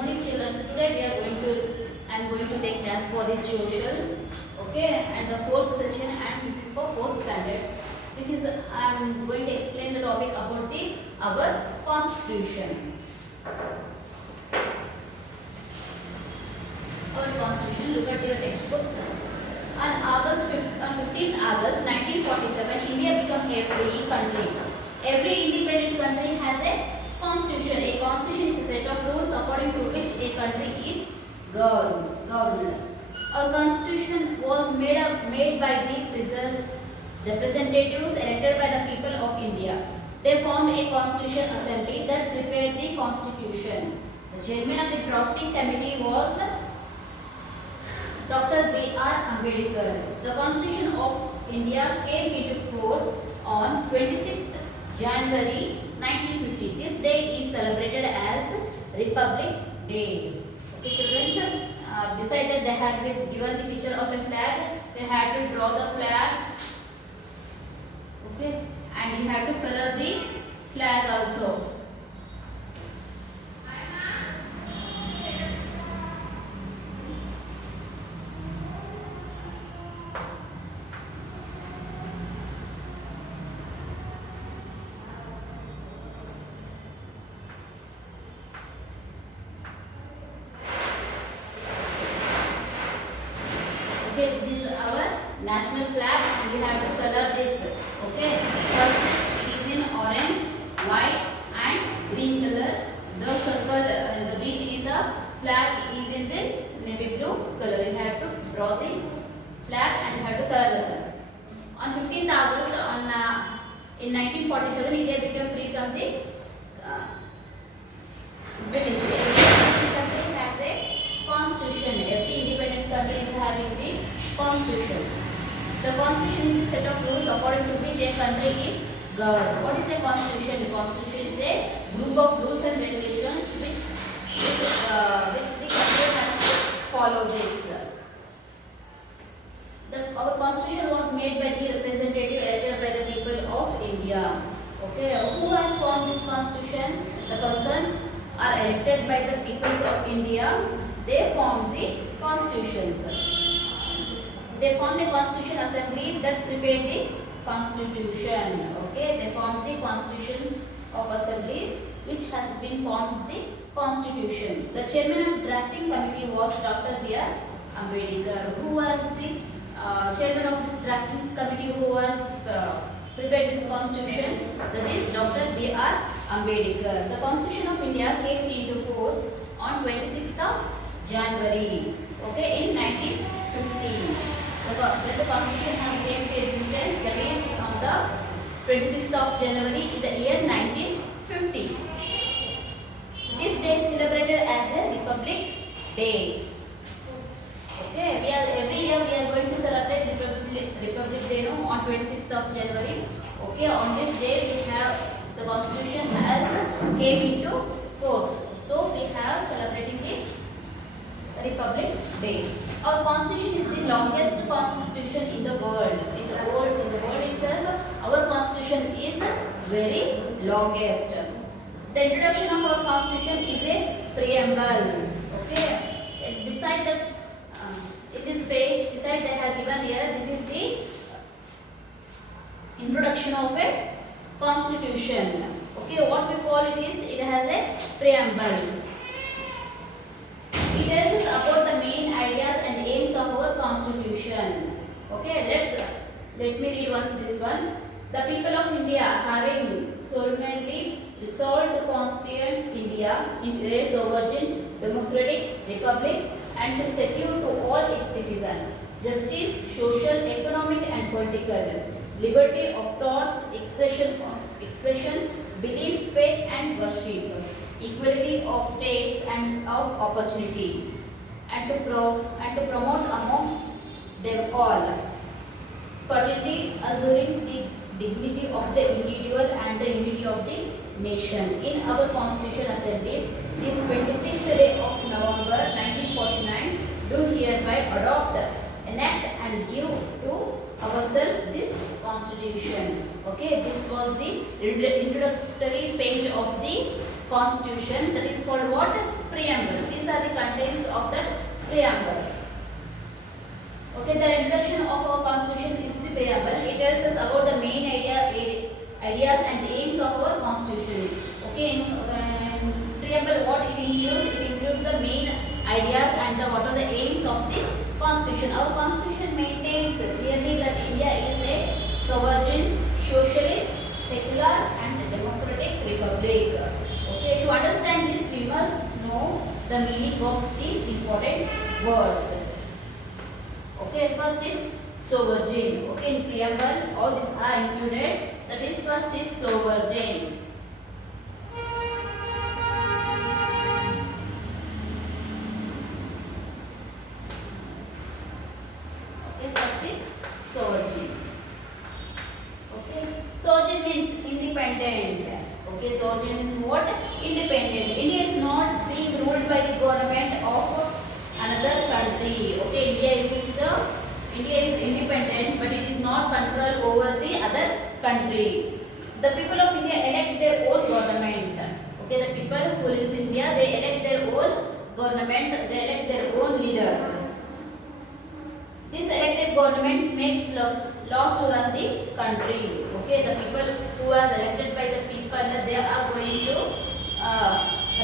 morning children. Today I am going to take class for this social, okay, and the fourth session, and this is for fourth standard. I am going to explain the topic about our constitution. Our constitution. Look at your textbooks. On 15th August 1947, India became a free country. Every independent country has a constitution. A constitution is a set of rules according to which a country is governed. Our constitution was made by the representatives elected by the people of India. They formed a constitution assembly that prepared the constitution. The chairman of the drafting committee was Dr. B.R. Ambedkar. The Constitution of India came into force on 26th January 1950. This day is celebrated as Republic Day. Okay, children, beside that they have given the picture of a flag. They had to draw the flag. Okay, and you have to color the flag also. Okay, this is our national flag and we have to color this. Okay, first it is in orange, white and green color. The circle, the bean in the flag is in the navy blue color. You have to draw the flag and you have to color the flag. On 15th August in 1947, India became free from the British. Every country has a constitution. Every independent country is having the constitution. The constitution is a set of rules according to which a country is governed. What is a constitution? The constitution is a group of rules and regulations which the country has to follow this. Our constitution was made by the representative elected by the people of India. Okay, who has formed this constitution? The persons are elected by the peoples of India. They formed the constitutions. They formed a constitution assembly that prepared the constitution. Okay, they formed the constitution of assembly which has been formed the constitution. The chairman of drafting committee was Dr. B.R. Ambedkar. Who was the chairman of this drafting committee who was prepared this constitution? That is Dr. B.R. Ambedkar. The Constitution of India came into force on 26th of January, okay, in 1950. When the Constitution has came to existence, that is on the 26th of January in the year 1950. This day is celebrated as a Republic Day. Okay, every year we are going to celebrate Republic Day on 26th of January. Okay, on this day we have the Constitution has came into force. So we have celebrating the Republic Day. Our constitution is the longest constitution in the world. In the world itself, our constitution is very longest. The introduction of our constitution is a preamble. Okay, beside the in this page, beside they have given here, this is the introduction of a constitution. Okay, what we call it is, it has a preamble. It tells us about the main ideas and aims of our constitution. Okay, let me read once this one. The people of India, having solemnly resolved to constitute India into a sovereign, democratic republic, and to secure to all its citizens justice, social, economic, and political, liberty of thoughts, expression, belief, faith, and worship, equality of states and of opportunity, and to promote among them all fraternity, assuring the dignity of the individual and the unity of the nation. In our Constitution Assembly, this 26th day of November 1949, do hereby adopt, enact, and give to ourselves this Constitution. Okay, this was the introductory page of the Constitution. That is called what? preamble. These are the contents of that preamble. Okay, the introduction of our constitution is the preamble. It tells us about the main ideas and aims of our constitution. Okay, in preamble, what it includes? It includes the main ideas and what are the aims of the constitution. Our constitution maintains clearly that India is a sovereign, socialist, secular and democratic republic. Okay, to understand this we must know the meaning of these important words. Okay, first is sovereign. Okay, in preamble all these are included. That is, first is sovereign. Okay, first is sovereign. Okay, sovereign means independent. Okay, sovereign means what? Independent. India is not being ruled by the government of another country. Okay, India is independent, but it is not control over the other country. The people of India elect their own government. Okay, the people who lives in India, they elect their own government, they elect their own leaders. This elected government makes laws to run the country. Okay, the people who are elected by the people, they are going to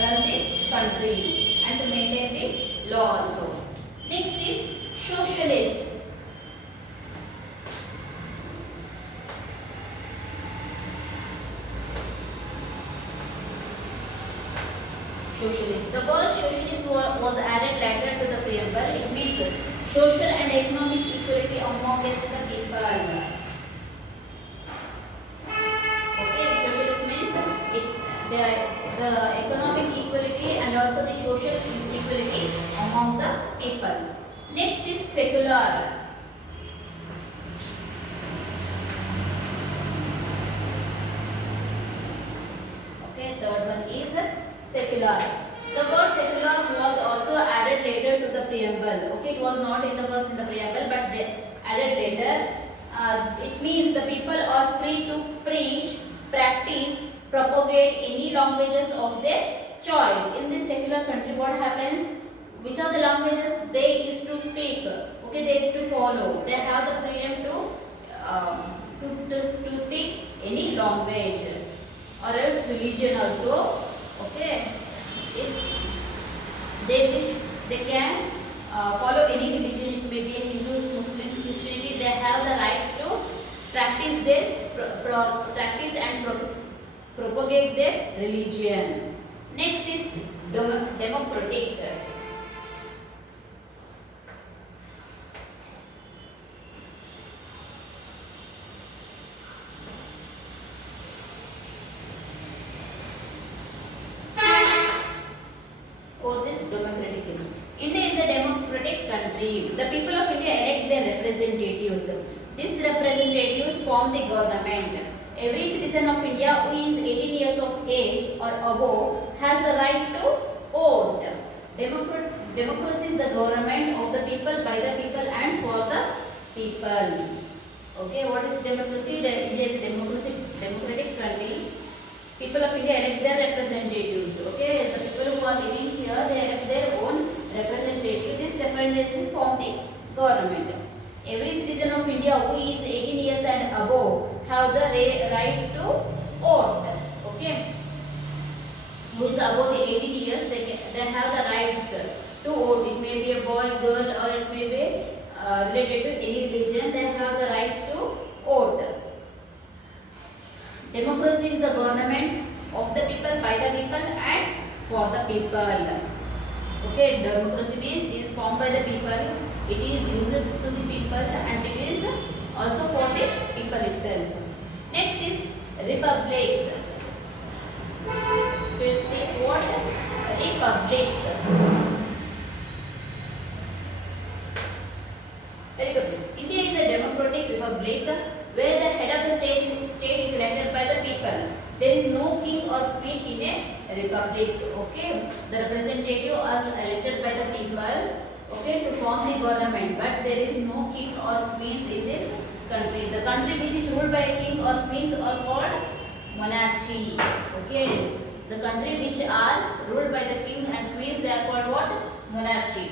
run the country and to maintain the law also. Next is socialist. Socialist. The word socialist was added later to the preamble. It means social and economic equality amongst the people. Okay, socialist means the economic equality and also the social equality among the people. Next is secular. Okay, third one is secular. The word secular was also added later to the preamble. Okay, it was not in the first in the preamble, but they added later. It means the people are free to preach, practice, propagate any languages of their choice. In this secular country, what happens? Which are the languages they is to speak? Okay, they is to follow. They have the freedom to speak any language or else religion also. Okay, if they wish, they can follow any religion. It may be a Hindus, Muslims, Christianity. They have the rights to practice their practice and propagate their religion. Next is democratic. For this democratic, India is a democratic country. The people of India elect their representatives. These representatives form the government. Every citizen of India who is 18 years of age or above has the right to vote. Democracy is the government of the people, by the people and for the people. Okay, what is democracy? India is a democratic country. People of India elect their representatives. Okay, the people who are living here, they elect their own representative. This representation form the government. Every citizen of India who is 18 years and above have the right to vote. Okay, who is above the 18 years, they have the rights to vote. It may be a boy, girl, or it may be related to any religion. They have the rights to vote. Democracy is the government of the people, by the people and for the people. Okay, democracy means it is formed by the people, it is used to the people and it is also for the people itself. Next is republic. Fifth is what? Republic. India is a democratic republic where the head of the state is elected by the people. There is no king or queen in a republic. Okay, the representative is elected by the people. Okay, to form the government, but there is no king or queens in this country. The country which is ruled by a king or queens are called monarchy. Okay, The country which are ruled by the king and queens, they are called what? Monarchy.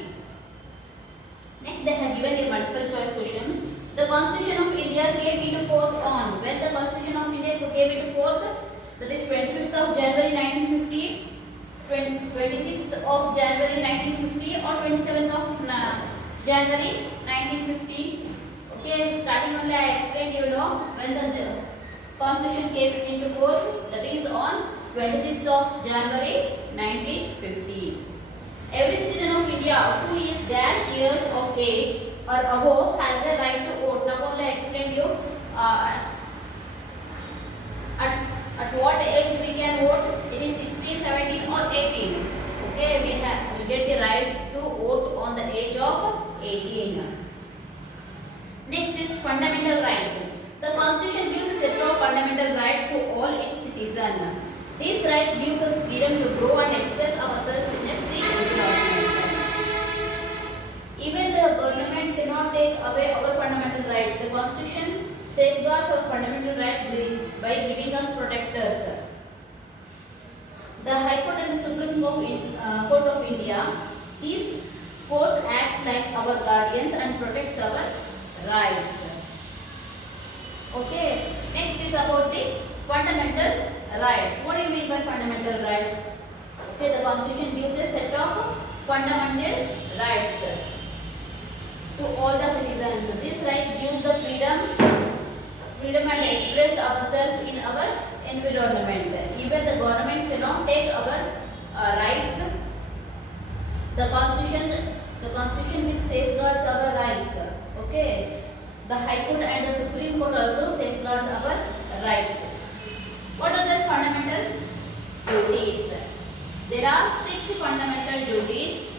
Next, they have given a multiple choice question. The Constitution of India came into force on. When the Constitution of India came into force, that is 25th of January 1950, 26th of January 1950 or 27th of January 1950. Okay, starting only I explained when the Constitution came into force, that is on 26th of January 1950. Every citizen of India who is dash years of age or above has a right to vote. Now only I explained you at what age we can vote. It is 16, 17 or 18. Okay, we get the right to vote on the age of 18. Next is fundamental rights. The Constitution gives a set of fundamental rights to all its citizens. These rights gives us freedom to grow and express ourselves in a free environment. Even the government cannot take away our fundamental rights. The Constitution safeguards our fundamental rights by giving us protectors. The High Court and the Supreme Court of India, these courts act like our guardians and protects our rights. Okay, next is about the fundamental rights. What do you mean by fundamental rights? Okay, the Constitution gives a set of fundamental rights to all the citizens. These rights give the freedom and express ourselves in our environment. Even the government cannot take our rights. The Constitution which safeguards our rights. Okay. The High Court and the Supreme Court also safeguards our rights. What are the fundamental duties? There are 6 fundamental duties.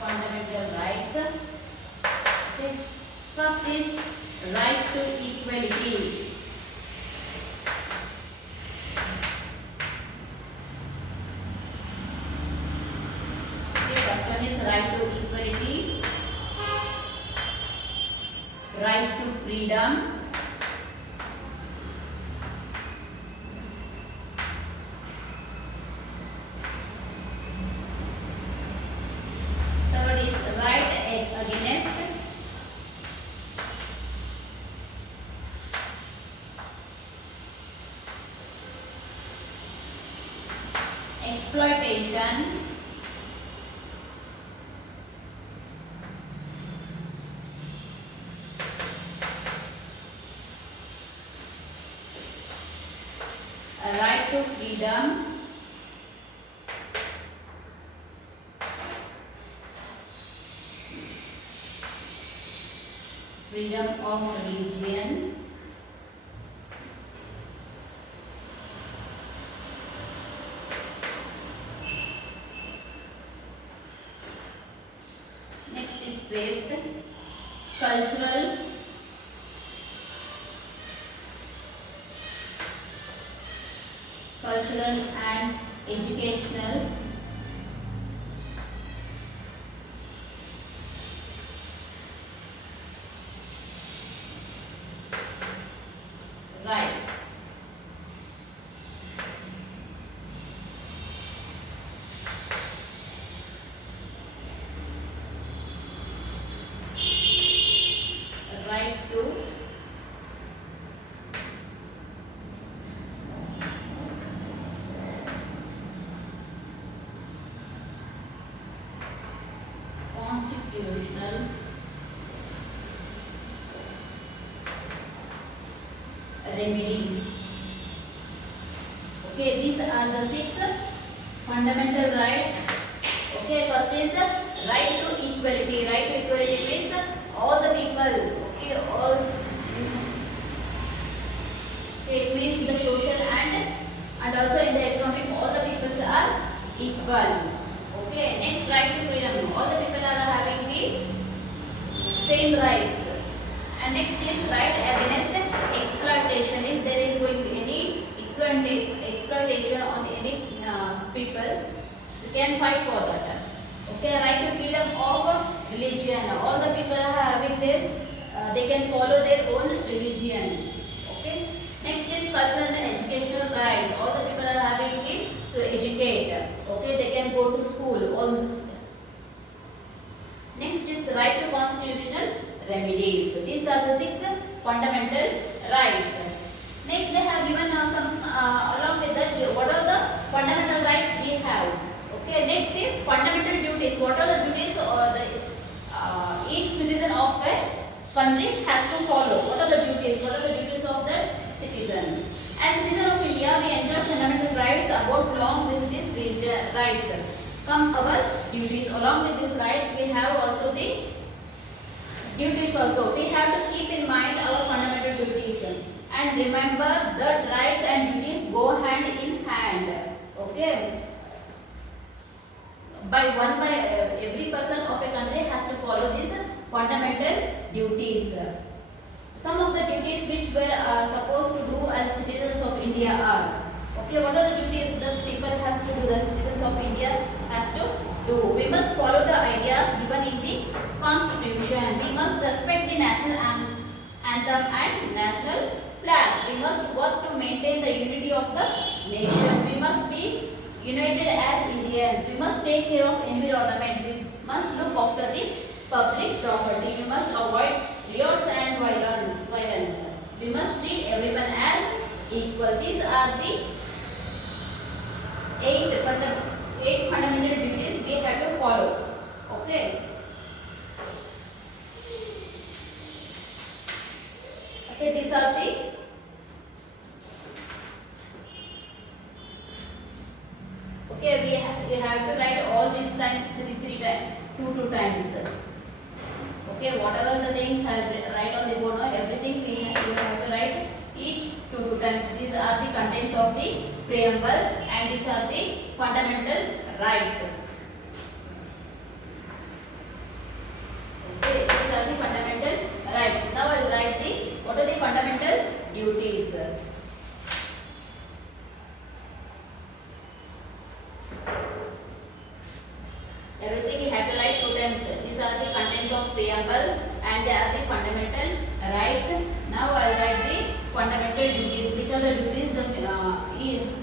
Fundamental rights. Okay. First is right to equality. Right to equality, right to freedom, third is right against exploitation, right to freedom, freedom of religion, next is fifth, cultural, and educational, rights. Right to constitutional remedies. Okay, these are the 6 fundamental rights. Okay, first is right to equality. Right to equality means all the people. Okay, all. It means the social and also in the economic, all the people are equal. Okay, next right to freedom. All the people are having the same rights. And next is right against exploitation. If there is going to be any exploitation on any people, you can fight for that. Okay, right to freedom of religion. All the people are having their, they can follow their own religion. Okay. Next is cultural and educational rights. All the people are having it to educate. Okay, they can go to school. Next is right to constitutional remedies. These are the 6 fundamental rights. Next, they have given some along with that. What are the fundamental rights we have? Okay. Next is fundamental duties. What are the duties or the each citizen of a country has to follow? What are the duties? What are the duties of the citizen? As citizen of India, we enjoy fundamental rights. About along with these rights come our duties. Along with these rights, we have also the duties also. We have to keep in mind our fundamental duties and remember that rights and duties go hand in hand. Okay. By every person of a country has to follow these fundamental duties. Some of the duties which we are supposed to do as citizens of India are. Okay, what are the duties that people has to do, the citizens of India has to do? We must follow the ideas given in the Constitution. We must respect the national anthem and national flag. We must work to maintain the unity of the nation. We must be united as Indians. We must take care of environment. We must look after the public property. We must avoid riots and violence. We must treat everyone as equal. These are the 8 fundamental duties we have to follow. Okay. Okay, these are the we have to write all these times 3 times, 2 times. Okay, whatever the things are write on the board, everything you have to write each 2 times. These are the contents of the preamble and these are the fundamental rights. Okay, these are the fundamental rights. Now I will write what are the fundamental duties. Everything you have to write 2 times. These are the contents of preamble and they are the fundamental rights. Now I will write the fundamental duties. Which are the duties that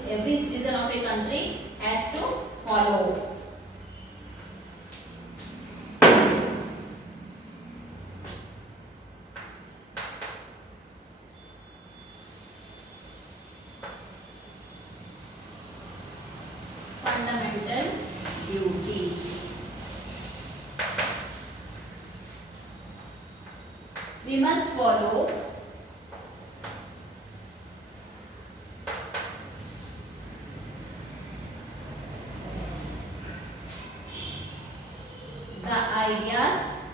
every citizen of a country has to follow. Fundamental duties. We must follow the ideas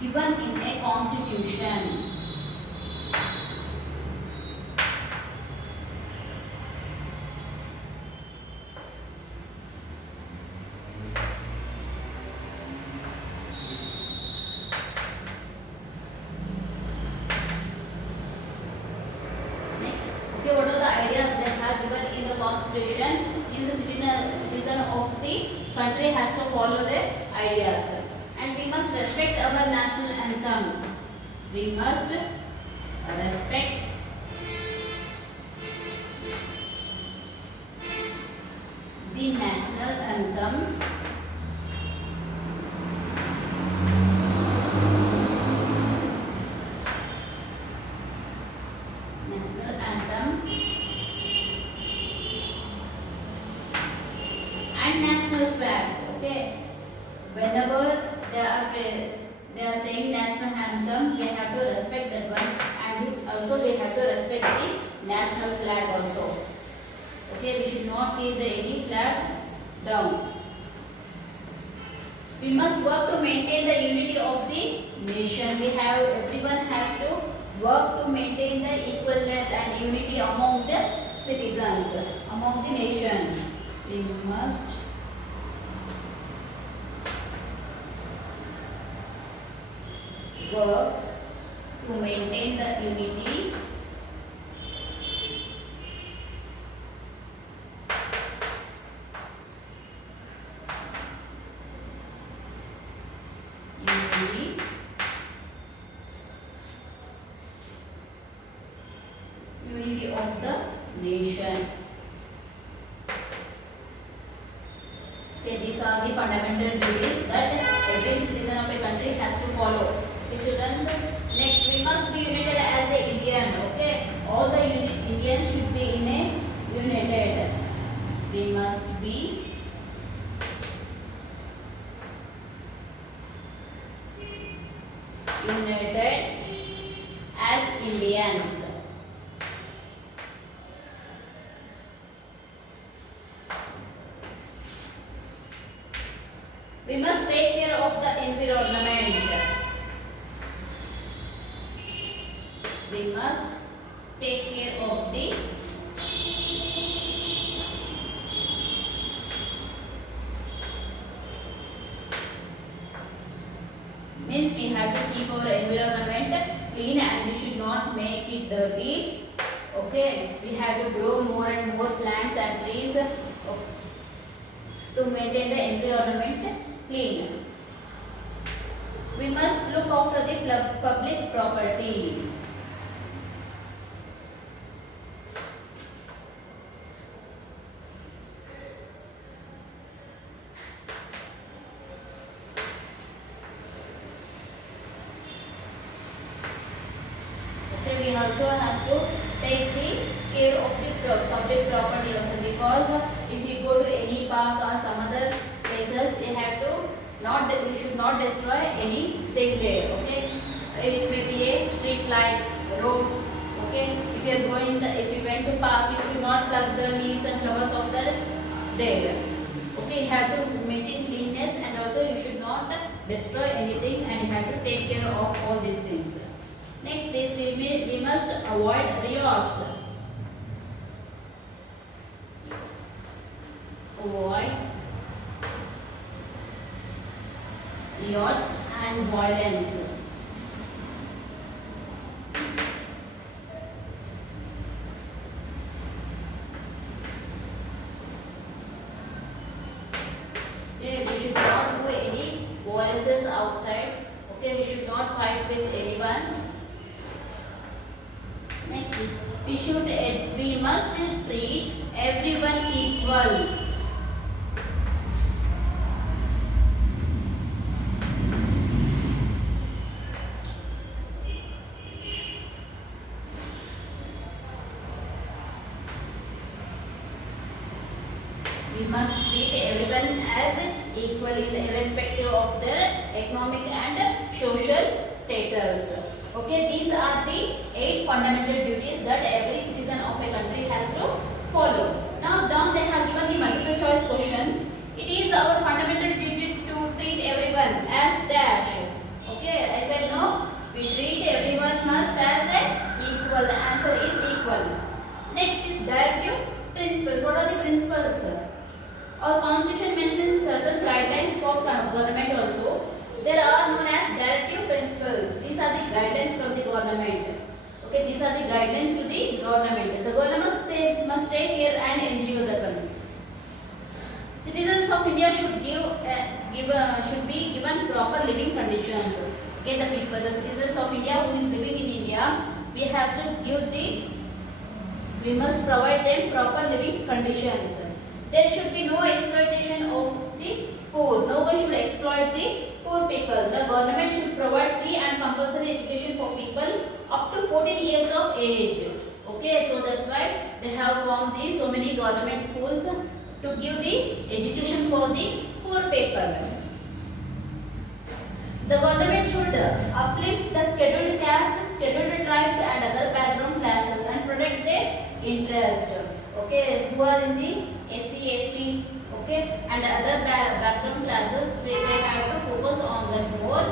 given in a constitution. Okay, what are the ideas they have given in the constitution? Is the citizen of the country has to follow the ideas. And we must respect our national anthem. We must respect the national anthem. National flag. Okay, whenever they are saying national anthem, they have to respect that one, and also they have to respect the national flag also. Okay, we should not keep any flag down. We must work to maintain the unity of the nation. Everyone has to work to maintain the equalness and unity among the citizens, among the nation. We must work to maintain the unity of the nation. Okay, these are the fundamental duties that every citizen of a country has to follow. Okay, children. Next, we must be united as a Indian. Okay, all the Indians should be in a united. We must be united as Indians. We must take care of the environment. We must take care of the means we have to keep our environment clean and we should not make it dirty. Okay, we have to grow more and more plants and trees to maintain the environment clean. We must look after the public property. We also has to take the care of the public property also, because if we go to any park or some other places, we should not destroy anything there. Okay, it may be a street lights, roads. Okay, if you went to park, you should not pluck the leaves and flowers of the there. Okay, you have to maintain cleanness and also you should not destroy anything and you have to take care of all these things. Next is we must avoid riots. Avoid riots and violence. Okay, we should not do any violences outside. Okay, we should not fight with anyone. Next is we must treat everyone equal. We must treat everyone as equal irrespective of their economic and social status. Okay, these are the 8 fundamental duties that every citizen of a country has to follow. Now down they have given the multiple choice question. It is our fundamental duty to treat everyone as dash. Okay, I said no. We treat everyone must as equal. The answer is equal. Next is directive principles. What are the principles? Our constitution mentions certain guidelines for government also. There are known as directive principles. These are the guidelines from the government. Okay, these are the guidelines to the government. The government must take care and ensure that citizens of India should should be given proper living conditions. Okay, the citizens of India who is living in India, we must provide them proper living conditions. There should be no exploitation of the poor. No one should exploit the poor people. The government should provide free and compulsory education for people up to 14 years of age. Okay, so that's why they have formed so many government schools to give the education for the poor people. The government should uplift the scheduled castes, scheduled tribes and other background classes and protect their interest. Okay, who are in the SC, ST, okay, and other background classes where they have to focus on them more,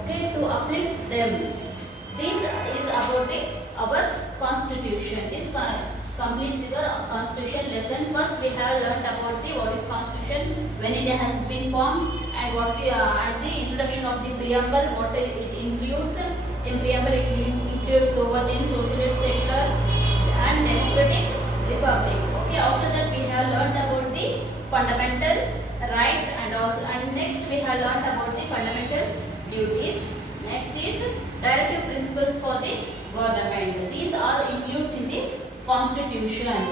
okay, to uplift them. This is about our constitution. This completes your constitution lesson. First we have learnt about what is constitution, when India has been formed, and and the introduction of the preamble, what it includes. In preamble it includes sovereign, socialist, secular and democratic republic. Okay, after that we have learnt about the fundamental rights and next we have learnt about the fundamental duties. Next is directive principles for the government. These all includes in the constitution.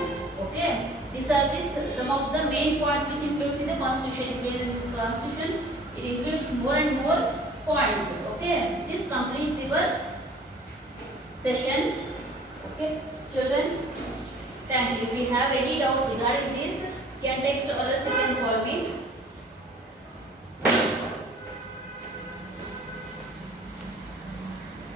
Okay, these are some of the main points which includes in the constitution. It includes more and more points. Okay, this completes your session. Okay, children, thank you. If you have any doubts regarding this, you can text or else you can call me.